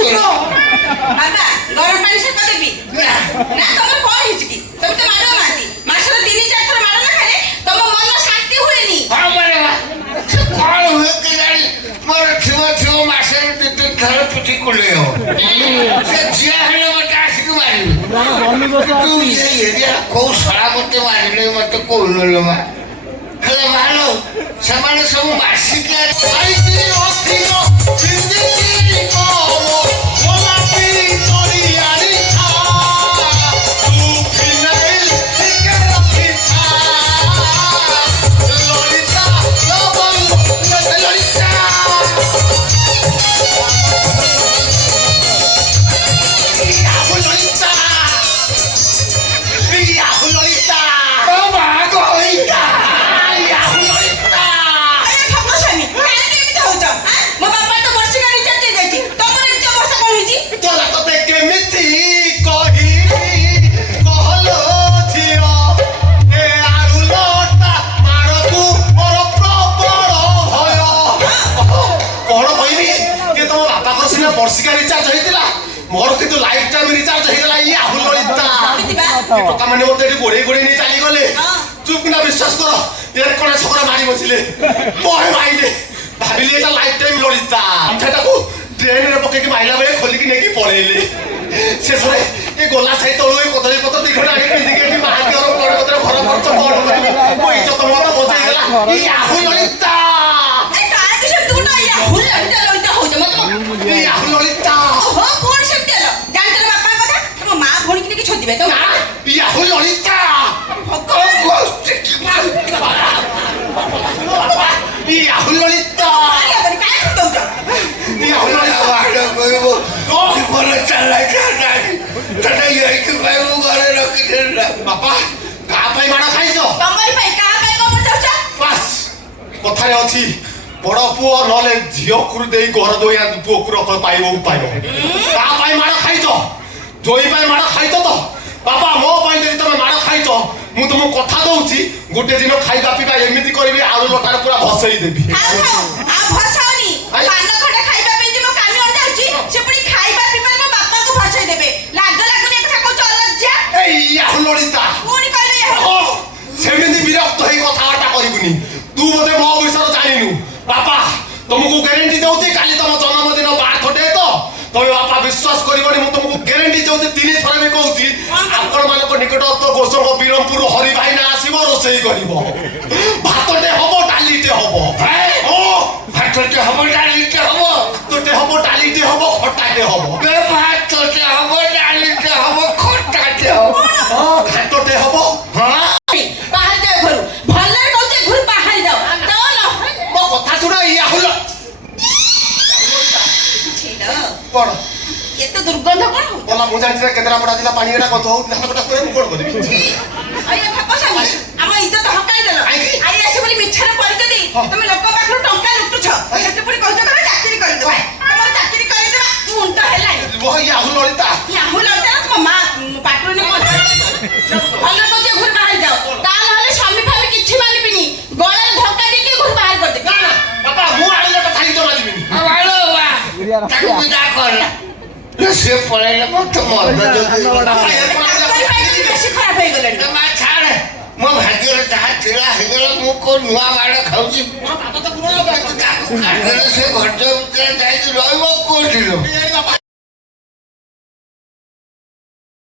ବାବା ଗରମ ପାଣି ସେ ଦେବି ନା ତମର କଣ ହେଇଛି କି ତମେ ତ ମାଡ଼ ନାହାନ୍ତି ମାସରେ 3-4 ଥର ମାଡ଼ ନା ଖାଇଲେ ତମ ମନ ଶାନ୍ତି ହୁଏନି। ହଁ ମାରେବା କଣ ହୁଏ କେଜାଣି ମୋର ଥିବ ମାସରେ 2-3 ଥର ପିଠି କୁଲେଇ ହବ ସେ ଝିଅ ହେଲେ ମତେ ଆସିକି ମାରିବେ ତୁ ଏରିଆ କୋଉ ଶଳା ମତେ ମାରିଲେ ମତେ କହୁନୁ ମା ହେଲେ ମାଲୋ ସେମାନେ ସବୁ ମାସିକିଆ ବର୍ଷିକା ରିଚାର୍ଜ ହେଇଥିଲା ମୋର କିନ୍ତୁ ଲାଇଫ ଟାଇମ ରିଚାର୍ଜ ହେଇଗଲା ଇ ଆହୁଲ ଲଳିତା ଟଙ୍କା ମାନେ ମତେ ଏଠି ଗୋଡେଇ ଗୋଡେଇ ନେଇ ଚାଲିଗଲେ ଚୁପ କିନା ବିଶ୍ୱାସ କର ଏ କଣା ଛକରା ମାରି ବସିଲେ ବହେ ମାଇଲେ ଭାବିଲି ଏଟା ଲାଇଫ ଟାଇମ ଲଳିତା ସେଟାକୁ ଟ୍ରେନରେ ପକେଇକି ମାଇଲା ବେଳେ ଖୋଲିକି ନେଇକି ପଳେଇଲେ ଶେଷରେ ଏ ଗୋଲା ସାହି ତଳୁ ଏ କଦଳୀ ପତ୍ର 2 ଘଣ୍ଟା ଆଗେ ପିନ୍ଧିକି ଏଠି ମାହାନ୍ତି ଘର ବଡ କତରେ ଘର ଖର୍ଚ୍ଚ ବଡ କରିବି ମୋ ଇଜ୍ଜତ ମୋର ବଜାଇଗଲା ଇ ଆହୁଲ ଲଳିତା ଲଳିତା କଣ ସେମିତି ହେଲ ଜାଣିଛ ବାପା କଥା ତମ ମା ଭଉଣୀ କି ଛୋଦିବେ ତ Yahoo Lalita Yahoo Lalita Yahoo Lalita বাড়া কইব জীবন চালাই খাটানি তাটা ইয়াইকে কইব ঘরে রাখি দেন না বাবা কা পাই মানা খাইছো তমরি পাই কা পাই কো পচাছ বাস কথারে ଅଛି বড় পুଅ নলে ঝিও কুর দেই ঘর দইয়া পুଅ কুর পাইব পাইব কা পাই মানা খাইছো জয় পাই মানা খাইছো তো বাবা ମୋ ପାଇଁ ଯଦି ତମେ ମାଡ଼ ଖାଇଛ ମୁଁ ତମକୁ କଥା ଦଉଛି ଗୋଟେ ଦିନ ଖାଇବା ପିଇବା ଏମିତି କରିବି ଆଳୁ ଲଟାରେ ପୁରା ଭସେଇ ଦେବି ଭସାଉନି ପାନ ଖଣ୍ଡେ ଖାଇବା ପାଇଁ ଯେ ମୋ କାମି ଅଣ୍ଡାଉଛି ସେ ପୁଣି ଖାଇବା ପିଇବା ମୋ ବାପାକୁ ଭସେଇ ଦେବେ ଲାଜ ଲାଗୁନି ଏ କଥା କହୁଛ ଲଜ୍ଜା ଏଇ ଆହୁ ଲଳିତା ପୁଣି କହିଲେ ସେମିତି ବିରକ୍ତ ହେଇ କଥାବାର୍ତ୍ତା କରିବୁନି ତୁ ବୋଧେ ମୋ ବିଷୟରେ ଜାଣିନୁ ବାପା ତମକୁ ଗ୍ୟାରେଣ୍ଟି ଦଉଛି କାଲି ତମ ଜନ୍ମଦିନ ବାର୍ଥଡେ ତ ତମେ ବାପା ବିଶ୍ୱାସ କରିବନି ମୁଁ ତମକୁ ଗ୍ୟାରେଣ୍ଟି ଦଉଛି 3 ଥର ବି କହୁଛି ଆପଣମାନଙ୍କ ନିକଟସ୍ଥ ଗୋସଙ୍ଗ ବିରମପୁର ହରି ଭାଇନା ଆସିବ ରୋଷେଇ କରିବ ଭାତଟେ ହବ ଡାଲିଟେ ହବ ଭାତଟେ ହବ ଡାଲିଟେ ହବ ଭାତଟେ ହବ ଡାଲିଟେ ହବ ଖଟାଟେ ହବ ଭାତଟେ ହବ ଡାଲିଟେ ହବ ଖଟାଟେ ହବ ଘାଟଟେ ହବ ବାହାରି ଯାଅ ଘରୁ ଭଲରେ କହୁଛି ଘରୁ ବାହାରି ଯାଅ ମୋ କଥା ଶୁଣ ଇଏ ହଲ କଣ ଏତେ ଦୁର୍ଗନ୍ଧ କଣ ବୋଲା ମୁଁ ଜାଣିଛି କେନ୍ଦ୍ରାପଡ଼ା ଜିଲ୍ଲା ପାଣି ଏଟା ଗନ୍ଧ ହଉଥିଲା ହାତଟା করে ମୁଁ କଣ କରିବି ଆଜ୍ଞା ଭାବସାମୀ ଆମ ଇଜ୍ଜତ ହକାଇ ଦେଲ ଆଇ ଆସି ବୋଲି ମିଛରେ ପରିଚୟ ଦେଇ ତମେ ଲୋକ ପାଖରୁ ଟଙ୍କା ଲୁଟୁଛ ସେଠି ପୁଣି କହୁଛ ତମେ ଚାକିରି କରିଦେବା ତମର ଚାକିରି କରିଦେବା ମୁଣ୍ଡ ହେଲାଣି ୟାହୁ ଲଳିତା ୟାହୁ ଲଳିତା ତମ ମା ପାଟୁନି ଭଲ କହୁଛି ଘରୁ ବାହାରି ଯାଅ ତା ନହେଲେ ସ୍ୱାମୀ ଫାମୀ କିଛି ମାନିବିନି ଗଳାରେ ଧକ୍କା ଦେଇକି ଘରୁ ବାହାର କରିଦେବି ନା ନା ବାପା ମୁଁ ଆଣିଲେ ଥାଳି ତ ମାରିବିନି ତାକୁ ବିଦା କର ସେ ପଳେଇଲେ ମତେ ମର୍ଦ୍ଦ ବେଶୀ ଖରାପ ହେଇଗଲାଣି ମା ଛାଡ ମୋ ଭାଗ୍ୟରେ ଯାହା ଥିଲା ହେଇଗଲା ମୁଁ କୋଉ ନୂଆ ମାଡ଼ ଖାଉଛି ସେ ଘର ଭିତରେ ଯାଇକି ରହିବ କୋଉଠି